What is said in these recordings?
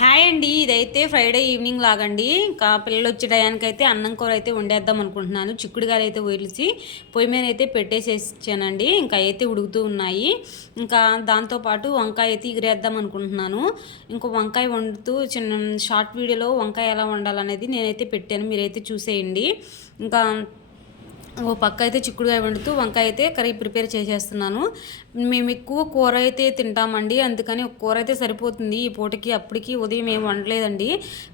Hi అండి. ఇదైతే Friday evening లాగండి. ఇంకా పిల్లలు వచ్చే టయానికైతే అన్నం కూర అయితే వండేద్దాం అనుకుంటున్నాను. చిక్కుడుగాయలు అయితే ఒలిచి పొయ్యి మీద అయితే పెట్టేసేసానండి. ఇంకా అయితే ఉడుకుతూ ఉన్నాయి. ఇంకా దాంతోపాటు వంకాయ అయితే ఎగిరేద్దాం అనుకుంటున్నాను. ఇంకో వంకాయ వండుతూ చిన్న షార్ట్ వీడియోలో వంకాయ ఎలా వండాలనేది నేనైతే పెట్టాను, మీరైతే చూసేయండి. ఇంకా ఓ పక్క అయితే చిక్కుడుకాయ వండుతూ వంకాయ అయితే కర్రీ ప్రిపేర్ చేసేస్తున్నాను. మేము ఎక్కువ కూర అయితే తింటామండి, అందుకని ఒక కూర అయితే సరిపోతుంది ఈ పూటకి. అప్పటికి ఉదయం ఏం వండలేదండి.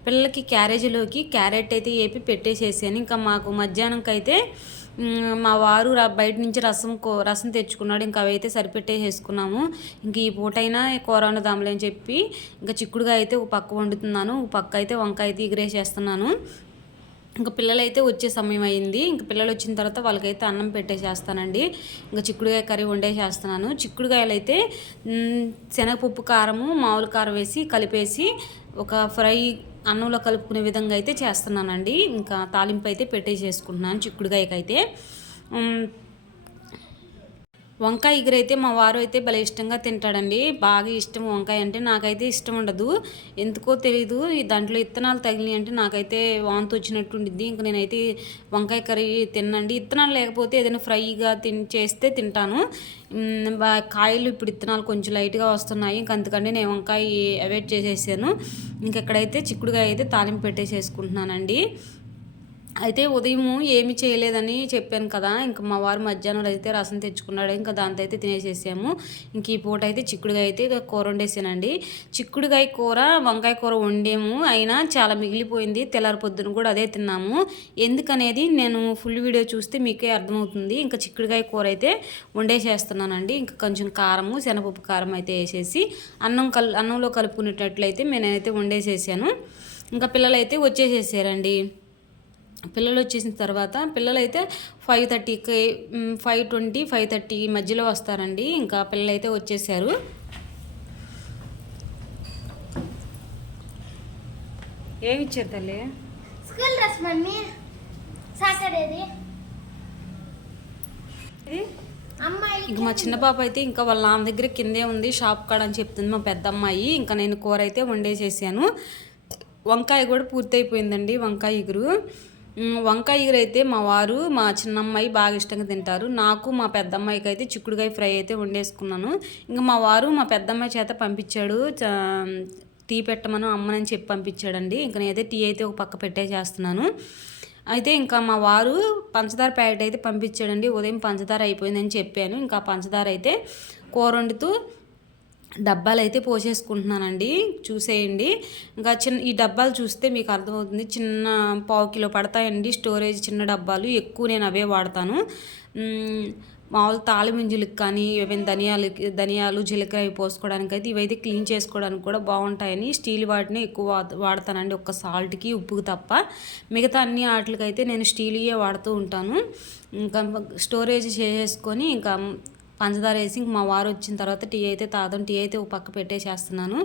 పిల్లలకి క్యారేజీలోకి క్యారెట్ అయితే వేపి పెట్టేసేసాను. ఇంకా మాకు మధ్యాహ్నంకి అయితే మా వారు బయట నుంచి రసం తెచ్చుకున్నాడు. ఇంకా అవి అయితే సరిపెట్టేసేసుకున్నాము. ఇంక ఈ పూటైనా కూర వండుదాంలే అని చెప్పి ఇంకా చిక్కుడుకాయ అయితే ఒక పక్క వండుతున్నాను, ఒక పక్క అయితే వంకాయ అయితే ఎగిరేసేస్తున్నాను. ఇంకా పిల్లలైతే వచ్చే సమయం అయింది. ఇంక పిల్లలు వచ్చిన తర్వాత వాళ్ళకైతే అన్నం పెట్టేసేస్తానండి. ఇంకా చిక్కుడుకాయ కర్రీ వండేసేస్తున్నాను. చిక్కుడుకాయలు అయితే శనగపప్పు కారము మామూలు కారం వేసి కలిపేసి ఒక ఫ్రై అన్నంలో కలుపుకునే విధంగా అయితే చేస్తున్నానండి. ఇంకా తాలింపు అయితే పెట్టేసేసుకుంటున్నాను చిక్కుడుకాయకైతే. వంకాయ ఎగురైతే మా వారు అయితే భలే ఇష్టంగా తింటాడండి. బాగా ఇష్టం వంకాయ అంటే. నాకైతే ఇష్టం ఉండదు, ఎందుకో తెలీదు. దాంట్లో ఇత్తనాలు తగిలినాయి అంటే నాకైతే వాంతి వచ్చినట్టు ఉండిద్ది. ఇంక నేనైతే వంకాయ కర్రీ తినండి. ఇత్తనాలు లేకపోతే ఏదైనా ఫ్రైగా చేస్తే తింటాను. కాయలు ఇప్పుడు ఇత్తనాలు కొంచెం లైట్గా వస్తున్నాయి. ఇంక అందుకని నేను వంకాయ అవాయిడ్ చేసేసాను. ఇంకెక్కడైతే చిక్కుడుకాయ అయితే తాలింపు పెట్టేసేసుకుంటున్నానండి. అయితే ఉదయం ఏమి చేయలేదని చెప్పాను కదా, ఇంకా మా వారు మధ్యాహ్నం అయితే రసం తెచ్చుకున్నాడు. ఇంకా దాంతో అయితే తినేసేసాము. ఇంక ఈ పూట అయితే చిక్కుడుగాయ అయితే కూర వండేసానండి. చిక్కుడుగాయ కూర వంకాయ కూర వండాము, అయినా చాలా మిగిలిపోయింది. తెల్లారి పొద్దున కూడా అదే తిన్నాము. ఎందుకనేది నేను ఫుల్ వీడియో చూస్తే మీకే అర్థమవుతుంది. ఇంకా చిక్కుడుగాయ కూర అయితే వండేసేస్తున్నానండి. ఇంకా కొంచెం కారము శనగపప్పు కారం అయితే వేసేసి అన్నంలో కలుపుకునేటట్లయితే నేనైతే వండేసేసాను. ఇంకా పిల్లలు అయితే వచ్చేసేసారండి. పిల్లలు వచ్చేసిన తర్వాత పిల్లలైతే 5:30కి 5:20 5:30 మధ్యలో వస్తారండి. ఇంకా పిల్లలైతే వచ్చేసారు. ఏమి ఇచ్చారు తల్లి? స్కూల్ డ్రెస్ మమ్మీ, సాటర్డేది. ఇంక మా చిన్న పాప అయితే ఇంకా వాళ్ళ నాన్న దగ్గర కిందే ఉంది షాప్ కాడ అని చెప్తుంది మా పెద్ద అమ్మాయి. ఇంకా నేను కూర అయితే వండేసేసాను. వంకాయ కూడా పూర్తయిపోయిందండి. వంకాయ ఇగురు అయితే మా వారు మా చిన్నమ్మాయి బాగా ఇష్టంగా తింటారు. నాకు మా పెద్దమ్మాయికి అయితే చిక్కుడుకాయ ఫ్రై అయితే వండేసుకున్నాను. ఇంకా మా వారు మా పెద్దమ్మాయి చేత పంపించాడు, టీ పెట్టమను అమ్మనని చెప్పి పంపించాడండి. ఇంకా నేనైతే టీ అయితే ఒక పక్క పెట్టేసేస్తున్నాను. అయితే ఇంకా మా వారు పంచదార ప్యాకెట్ అయితే పంపించాడండి. ఉదయం పంచదార అయిపోయిందని చెప్పాను. ఇంకా పంచదార అయితే కూర వండుతూ డబ్బాలు అయితే పోసేసుకుంటున్నానండి, చూసేయండి. ఇంకా ఈ డబ్బాలు చూస్తే మీకు అర్థమవుతుంది. చిన్న 1/2 కిలో పడతాయండి స్టోరేజ్ చిన్న డబ్బాలు. ఎక్కువ నేను అవే వాడతాను. మామూలు తాలిమింజులకు కానీ ఏమైనా ధనియాలు జీలకర్ర అవి పోసుకోవడానికి అయితే ఇవైతే క్లీన్ చేసుకోవడానికి కూడా బాగుంటాయని స్టీల్ వాటిని ఎక్కువ వాడతానండి. ఒక్క సాల్ట్కి ఉప్పుకి తప్ప మిగతా అన్ని వాటికైతే నేను స్టీల్యే వాడుతూ ఉంటాను. ఇంకా స్టోరేజ్ చేసేసుకొని ఇంకా పంచదార వేసి ఇంక మా వారు వచ్చిన తర్వాత టీ అయితే తాగుదాం. టీ అయితే ఒక పక్క పెట్టేసేస్తున్నాను.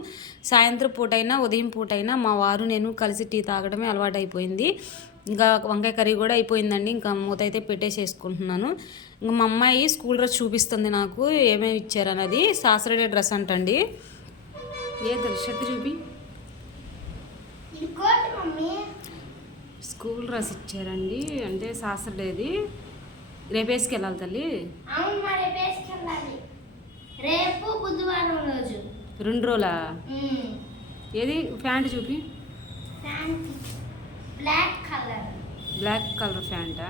సాయంత్రం పూటైనా ఉదయం పూటైనా మా వారు నేను కలిసి టీ తాగడమే అలవాటు అయిపోయింది. ఇంకా వంకాయ కర్రీ కూడా అయిపోయిందండి. ఇంకా మూత అయితే పెట్టేసేసుకుంటున్నాను. ఇంకా మా అమ్మాయి స్కూల్ డ్రెస్ చూపిస్తుంది నాకు ఏమేమి ఇచ్చారన్నది. సాసరడే డ్రెస్ అంటండి. ఏ షర్ట్ చూపి. స్కూల్ డ్రెస్ ఇచ్చారండి, అంటే సాసరడేది. రేపు వేసుకెళ్ళాలి తల్లి. రేపు బుధవారం రోజు 2 రోజులా? ఏది ప్యాంట్ చూపి. బ్లాక్ కలర్ ప్యాంటా?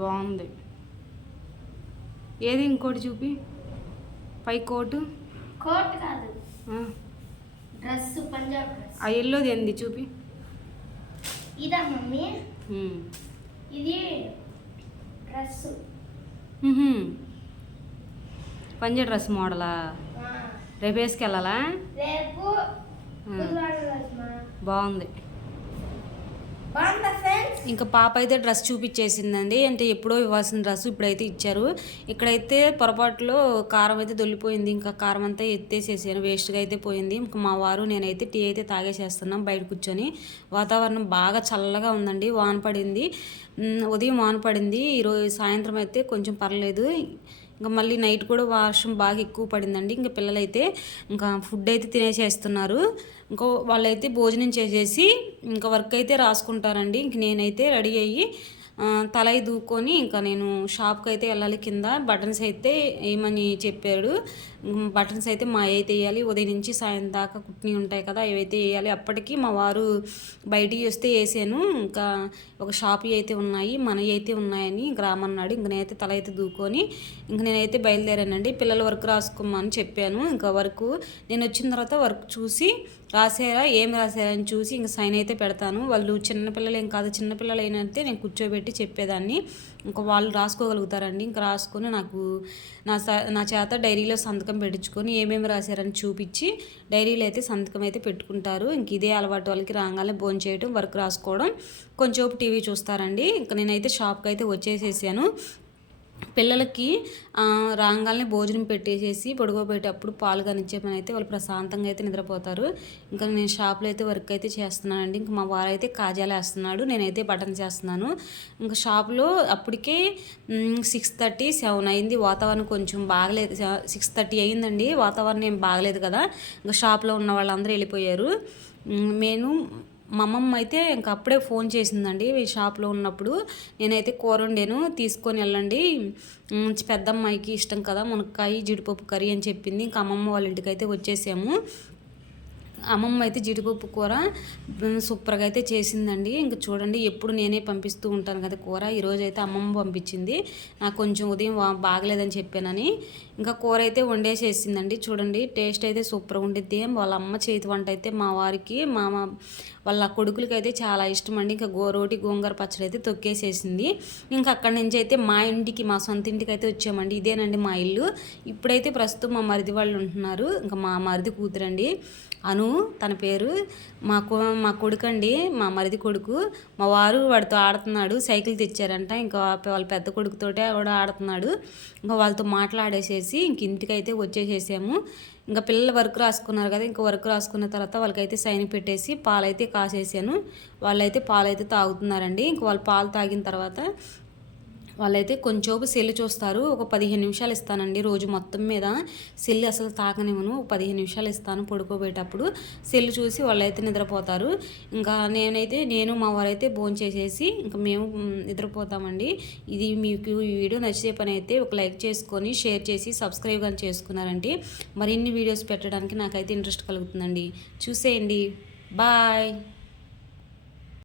బాగుంది. ఏది ఇంకోటి చూపి. పై కోటు కాదు, డ్రెస్ పంజాబ్ డ్రెస్. ఆ ఎల్లోది ఏంది చూపి. ఇదా మమ్మీ? ఇది డ్రెస్. పంజాబ్ డ్రెస్ మోడలా? రేపు వేసుకెళ్ళాలా? బాగుంది. ఇంకా పాప అయితే డ్రెస్ చూపించేసిందండి. అంటే ఎప్పుడో ఇవ్వాల్సిన డ్రెస్ ఇప్పుడైతే ఇచ్చారు. ఇక్కడైతే పొరపాటులో కారం అయితే దొల్లిపోయింది. ఇంకా కారం అంతా ఎత్తేసేసాను, వేస్ట్గా అయితే పోయింది. ఇంకా మా వారు నేనైతే టీ అయితే తాగేసేస్తున్నాం బయట కూర్చొని. వాతావరణం బాగా చల్లగా ఉందండి. వాన పడింది, ఉదయం వాన పడింది. ఈరోజు సాయంత్రం అయితే కొంచెం పర్లేదు. ఇంకా మళ్ళీ నైట్ కూడా వర్షం బాగా ఎక్కువ పడిందండి. ఇంకా పిల్లలైతే ఇంకా ఫుడ్ అయితే తినేసేస్తున్నారు. ఇంకో వాళ్ళైతే భోజనం చేసేసి ఇంకా వర్క్ అయితే రాసుకుంటారండి. ఇంక నేనైతే రెడీ అయ్యి తలై దూకొని ఇంకా నేను షాప్కి అయితే వెళ్ళాలి. కింద బటన్స్ అయితే వేయమని చెప్పాడు. బటన్స్ అయితే మా అయితే వేయాలి. ఉదయం నుంచి సాయం దాకా కుట్ని ఉంటాయి కదా, ఏవైతే వేయాలి. అప్పటికి మా వారు బయటికి వస్తే వేసాను. ఇంకా ఒక షాప్ అయితే ఉన్నాయి, మనవి అయితే ఉన్నాయని ఇంక రామన్నాడు. ఇంక నేనైతే తల అయితే దూకొని ఇంక నేనైతే బయలుదేరానండి. పిల్లల వర్క్ రాసుకోమని చెప్పాను. ఇంకా వర్క్ నేను వచ్చిన తర్వాత వర్క్ చూసి రాసారా ఏం రాసారా అని చూసి ఇంక సైన్ అయితే పెడతాను. వాళ్ళు చిన్నపిల్లలు ఏం కాదు, చిన్నపిల్లలు అయినట్టే నేను కూర్చోబెట్టి చెప్పేదాన్ని. ఇంకా వాళ్ళు రాసుకోగలుగుతారండి. ఇంకా రాసుకొని నాకు నా చేత డైరీలో సంతకం పెట్టించుకొని ఏమేమి రాశారని చూపించి డైరీలో అయితే సంతకం అయితే పెట్టుకుంటారు. ఇంక ఇదే అలవాటు వాళ్ళకి. రాగానే భోజనం చేయడం, వర్క్ రాసుకోవడం, కొంచెం టీవీ చూస్తారండి. ఇంకా నేనైతే షాప్కి అయితే వచ్చేసేసాను. పిల్లలకి రాగానే భోజనం పెట్టేసేసి పడుకోబెట్టేటప్పుడు పాలు కానిచ్చే పని అయితే వాళ్ళు ప్రశాంతంగా అయితే నిద్రపోతారు. ఇంకా నేను షాప్లో అయితే వర్క్ అయితే చేస్తున్నానండి. ఇంకా మా వారు అయితే కాజాలు వేస్తున్నాడు, నేనైతే బటన్ చేస్తున్నాను. ఇంకా షాప్లో అప్పటికే 6:30, 7 అయింది. వాతావరణం కొంచెం బాగలేదు. 6:30 అయిందండి. వాతావరణం ఏం బాగలేదు కదా. ఇంకా షాప్లో ఉన్న వాళ్ళందరూ వెళ్ళిపోయారు. మా అమ్మమ్మ అయితే ఇంకా అప్పుడే ఫోన్ చేసిందండి. షాప్లో ఉన్నప్పుడు నేనైతే కూర వండాను, తీసుకొని వెళ్ళండి, పెద్దమ్మాయికి ఇష్టం కదా మునక్కాయ జీడిపప్పు కర్రీ అని చెప్పింది. ఇంకా అమ్మమ్మ వాళ్ళ ఇంటికి అయితే వచ్చేసాము. అమ్మమ్మ అయితే జీడిపప్పు కూర సూపర్గా అయితే చేసిందండి. ఇంకా చూడండి, ఎప్పుడు నేనే పంపిస్తూ ఉంటాను కదా కూర. ఈరోజు అయితే అమ్మమ్మ పంపించింది. నాకు కొంచెం ఉదయం బాగలేదని చెప్పానని ఇంకా కూర అయితే వండేసేసిందండి. చూడండి, టేస్ట్ అయితే సూపర్గా ఉండిద్ది. వాళ్ళ అమ్మ చేతి వంట అయితే మా వారికి వాళ్ళ కొడుకులకి అయితే చాలా ఇష్టం అండి. ఇంకా రోటి గోంగూర పచ్చడి అయితే తొక్కేసేసింది. ఇంకా అక్కడి నుంచి అయితే మా ఇంటికి, మా సొంత ఇంటికి అయితే వచ్చామండి. ఇదేనండి మా ఇల్లు. ఇప్పుడైతే ప్రస్తుతం మా మరిది వాళ్ళు ఉంటున్నారు. ఇంకా మా మరిది కూతురండి అను, తన పేరు. మా కొడుకు అండి, మా మరిది కొడుకు. మా వారు వాడితో ఆడుతున్నాడు. సైకిల్ తెచ్చారంట. ఇంకా వాళ్ళ పెద్ద కొడుకుతోటే కూడా ఆడుతున్నాడు. ఇంకా వాళ్ళతో మాట్లాడేసేసి ఇంక ఇంటికైతే వచ్చేసేసాము. ఇంకా పిల్లలు వర్క్ రాసుకున్నారు కదా. ఇంకా వర్క్ రాసుకున్న తర్వాత వాళ్ళకైతే సైన్ పెట్టేసి పాలైతే కాసేసాను. వాళ్ళైతే పాలైతే తాగుతున్నారండి. ఇంక వాళ్ళు పాలు తాగిన తర్వాత వాళ్ళైతే కొంచెంసేపు సెల్ చూస్తారు. ఒక 15 నిమిషాలు ఇస్తానండి రోజు మొత్తం మీద. సెల్ అసలు తాకనివ్వను. 15 నిమిషాలు ఇస్తాను పడుకోబోయేటప్పుడు. సెల్ చూసి వాళ్ళైతే నిద్రపోతారు. ఇంకా నేను మా వారైతే భోజనం చేసేసి ఇంకా మేము నిద్రపోతామండి. ఇది మీకు ఈ వీడియో నచ్చే పని అయితే ఒక లైక్ చేసుకొని షేర్ చేసి సబ్స్క్రైబ్ కానీ చేసుకున్నారంటే మరిన్ని వీడియోస్ పెట్టడానికి నాకైతే ఇంట్రెస్ట్ కలుగుతుందండి. చూసేయండి. బాయ్.